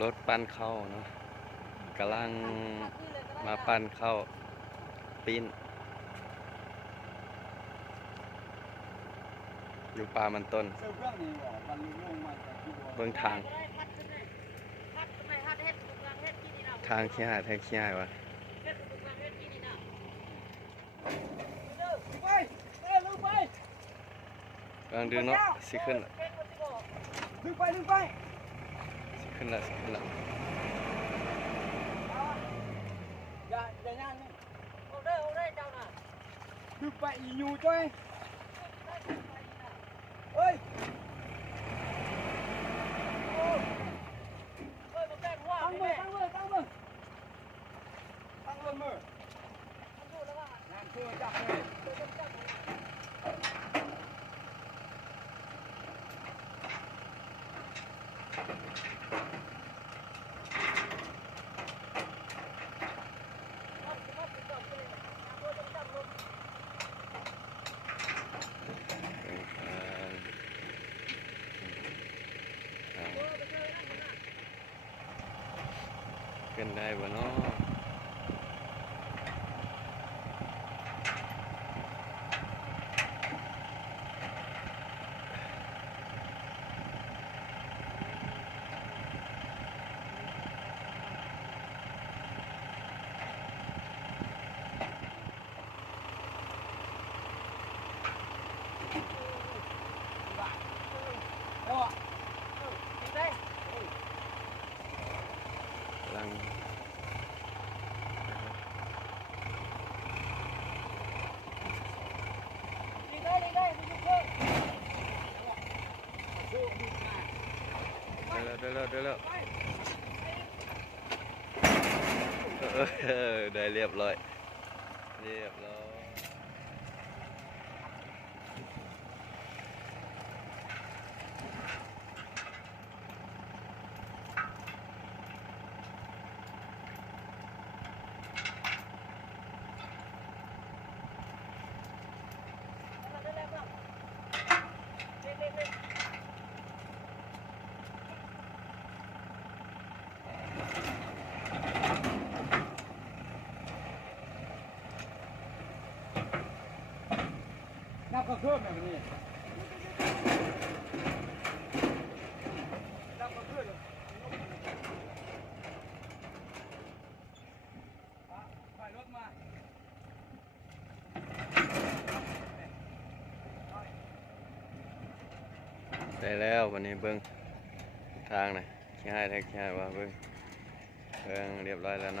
รถปั้นเข้าเนาะกำลังมาปั้นเข้าปิ้นอยู่ป่ามันต้นเบื้องทางทางขี้หายแท้ขี้หายวะกำลังดูเนาะสิขึ้นละสิขึ้นละสิขึ้นละอย่าย่างนี่เอาได้เจ้าน่ะดึงไปอีอยู่จ้อยเฮ้ยตั้งมือมือมือน้ำช่วยจับเลยขึ้นได้บ่เนาะกำลังได้แล้วได้เรียบร้อยน้ำก็เพิ่มแบบนี้น้ำก็เพิ่มไปรถมาได้แล้ววันนี้เบิ้งทางนะขี้หายแท้ขี้หายว่าเบิ้งเรียบร้อยแล้วเนาะ